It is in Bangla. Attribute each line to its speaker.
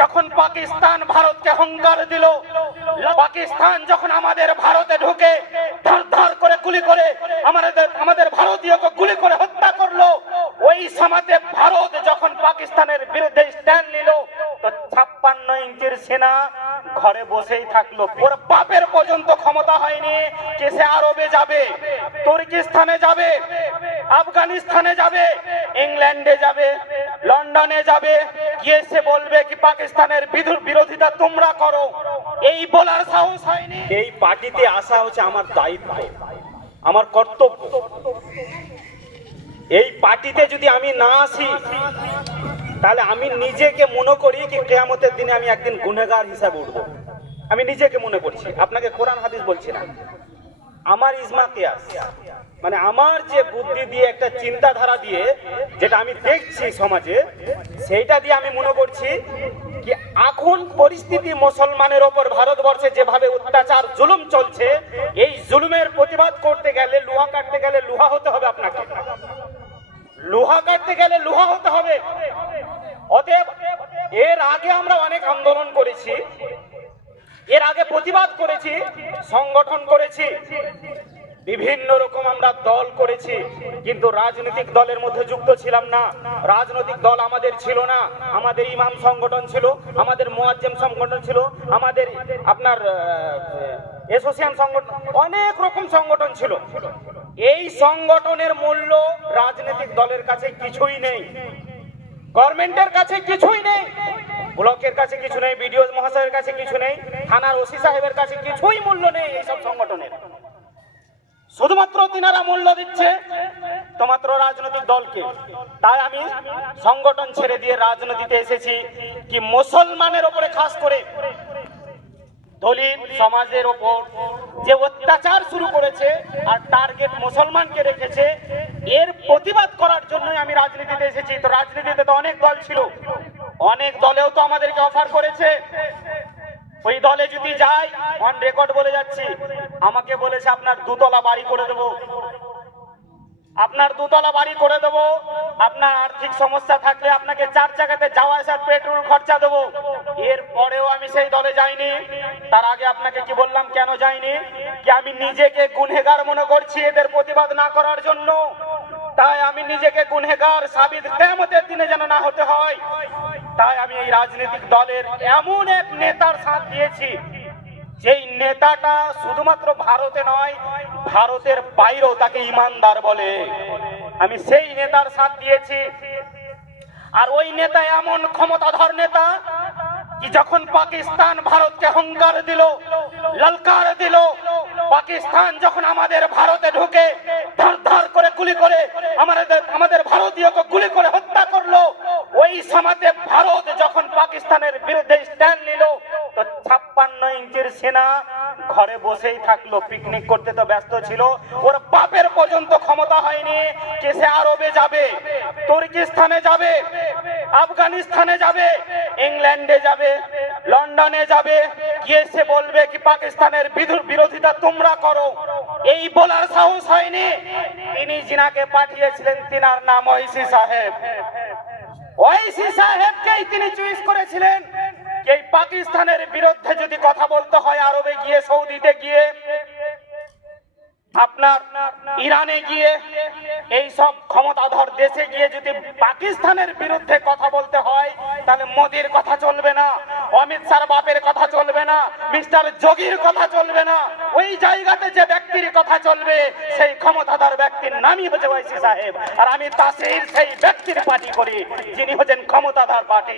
Speaker 1: যখন পাকিস্তান ভারতকে হংকার দিল, পাকিস্তান যখন আমাদের ভারতে ঢুকে ধর ধর করে গুলি করে আমাদের আমাদের ভারতীয়কে গুলি করে হত্যা করল, ওই সমাতে ভারত যখন পাকিস্তানের বিরুদ্ধে স্ট্যান্ড নিল, তো ছাপ্পান্ন ইঞ্চির সেনা ঘরে বসেই থাকল। ওর বাপের পর্যন্ত ক্ষমতা হয়নি। কে সে আরবে যাবে, তুর্কিস্তানে যাবে, আফগানিস্তানে যাবে, ইংল্যান্ডে যাবে, লন্ডনে যাবে। গিয়ে সে বলবে কি, পাকিস্তানের বিধুর বিরোধিতা তোমরা করো। এই বলার সাহস হয়নি।
Speaker 2: এই পার্টিতে আসা হচ্ছে আমার দায়িত্ব, আমার কর্তব্য। এই পার্টিতে যদি আমি না আসি তাহলে আমি নিজেকে মনে করি কি কেয়ামতের দিনে আমি একদিন গুনেগার হিসাবে উঠব। আমি নিজেকে মনে করছি। আপনাকে কোরআন হাদিস বলছি না। আমার ইজমা কেয়াস। মানে আমার যে বুদ্ধি দিয়ে, একটা চিন্তাধারা দিয়ে, যেটা আমি দেখছি সমাজে, সেইটা দিয়ে আমি মনে করছি কি এখন পরিস্থিতি মুসলমানের ওপর ভারতবর্ষে যেভাবে অত্যাচার, জুলুম চলছে, এই জুলুমের প্রতিবাদ করতে গেলে লোহা কাটতে গেলে লোহা হতে হবে আপনাকে লোহা কাটতে গেলে লোহা হতে হবে। অতএব এর আগে আমরা অনেক আন্দোলন করেছি, এর আগে প্রতিবাদ করেছি, সংগঠন করেছি, বিভিন্ন রকম আমরা দল করেছি, কিন্তু রাজনৈতিক দলের মধ্যে যুক্ত ছিলাম না। রাজনৈতিক দল আমাদের ছিল না, আমাদের ইমাম সংগঠন ছিল, আমাদের মোয়াজ্জেম সংগঠন ছিল, আমাদের আপনার এসোসিয়েশন সংগঠন, অনেক রকম সংগঠন ছিল। এই সংগঠনের মূল্য রাজনৈতিক দলের কাছে কিছুই নেই। গভর্নমেন্টের কাছে কিছুই নেই। ব্লকের কাছে কিছু নেই, বিডিও মহাশয়ের কাছে কিছু নেই, থানার ওসি সাহেবের কাছে কিছুই মূল্য নেই এইসব সংগঠনের। শুধুমাত্র তিনারা মূল্য দিচ্ছে তোমাত্র রাজনৈতিক দলকে। তাই আমি সংগঠন ছেড়ে দিয়ে রাজনীতিতে এসেছি কি মুসলমানের ওপরে খাস করে। দলিত সমাজের ওপর যে অত্যাচার শুরু করেছে আর টার্গেট মুসলমানকে রেখেছে, এর প্রতিবাদ করার জন্যই আমি রাজনীতিতে এসেছি। তো রাজনীতিতে তো অনেক দল ছিল। অনেক দলেও তো আমাদেরকে অফার করেছে। ওই দলে যদি যাই অন রেকর্ড বলে যাচ্ছি, আমাকে বলেছে আপনার দুতলা বাড়ি করে দেবো। আপনার দুতলা বাড়ি করে দেবো। আপনার আর্থিক সমস্যা থাকলে আপনাকে চার জায়গাতে যাওয়া আসার পেট্রোল খরচা দেবো। এর পরেও আমি সেই দলে যাইনি। তার আগে আপনাকে কি বললাম, কেন যাইনি? কি আমি নিজেকে গুনহেগার মনে করছি এদের প্রতিবাদ না করার জন্য? তাই আমি নিজেকে গুনহেগার সাবিত কেমতের দিনে যেন না হতে হয়। তাই আমি এই রাজনৈতিক দলের এমন এক নেতার সাথ দিয়েছি যেই নেতাটা শুধুমাত্র ভারতে নয়, ভারতের বাইরেও তাকে ইমানদার বলে। আমি সেই নেতার সাথ দিয়েছি। আর ওই নেতা এমন ক্ষমতাধর নেতা যখন পাকিস্তান ভারতকে হংকার দিল, ললকার দিল, পাকিস্তান যখন আমাদের ভারতে ঢুকে ধর ধর করে গুলি করে আমাদের আমাদের ভারতীয়কে গুলি করে হত্যা করল, ওই সমাজে ভারত যখন পাকিস্তানের বিরুদ্ধে স্ট্যান্ড ইঞ্চির সেনা ঘরে বসেই থাকল পিকনিক করতে তো ব্যস্ত ছিল। ওর বাপের পর্যন্ত ক্ষমতা হয়নি। কে সে আরবে যাবে, তুর্কিস্তানে যাবে, আফগানিস্তানে যাবে, ইংল্যান্ডে যাবে, লন্ডনে যাবে। গিয়ে সে বলবে কি, পাকিস্তানের বিরোধিতা তোমরা করো। এই বলার সাহস হয়নি। তিনি জিনাকে পাঠিয়েছিলেন, তিনার নাম ঐসি সাহেব। ঐসি সাহেবকেই তিনি চুইস করেছিলেন। এই পাকিস্তানের বিরুদ্ধে যদি কথা বলতে হয়, আরবে গিয়ে, সৌদিতে গিয়ে, আপনার ইরানে গিয়ে এই সব ক্ষমতাধর দেশে গিয়ে যদি পাকিস্তানের বিরুদ্ধে কথা বলতে হয়, তাহলে মোদির কথা চলবে না, অমিত শাহর বাপের কথা চলবে না, মিস্টার যোগীর কথা চলবে না। ওই জায়গাতে যে ব্যক্তির কথা চলবে, সেই ক্ষমতাধর ব্যক্তির নামই হচ্ছে ওয়াইসি সাহেব। আর আমি তাসির সেই ব্যক্তির পার্টি করি, যিনি হচ্ছেন ক্ষমতাধর পার্টি।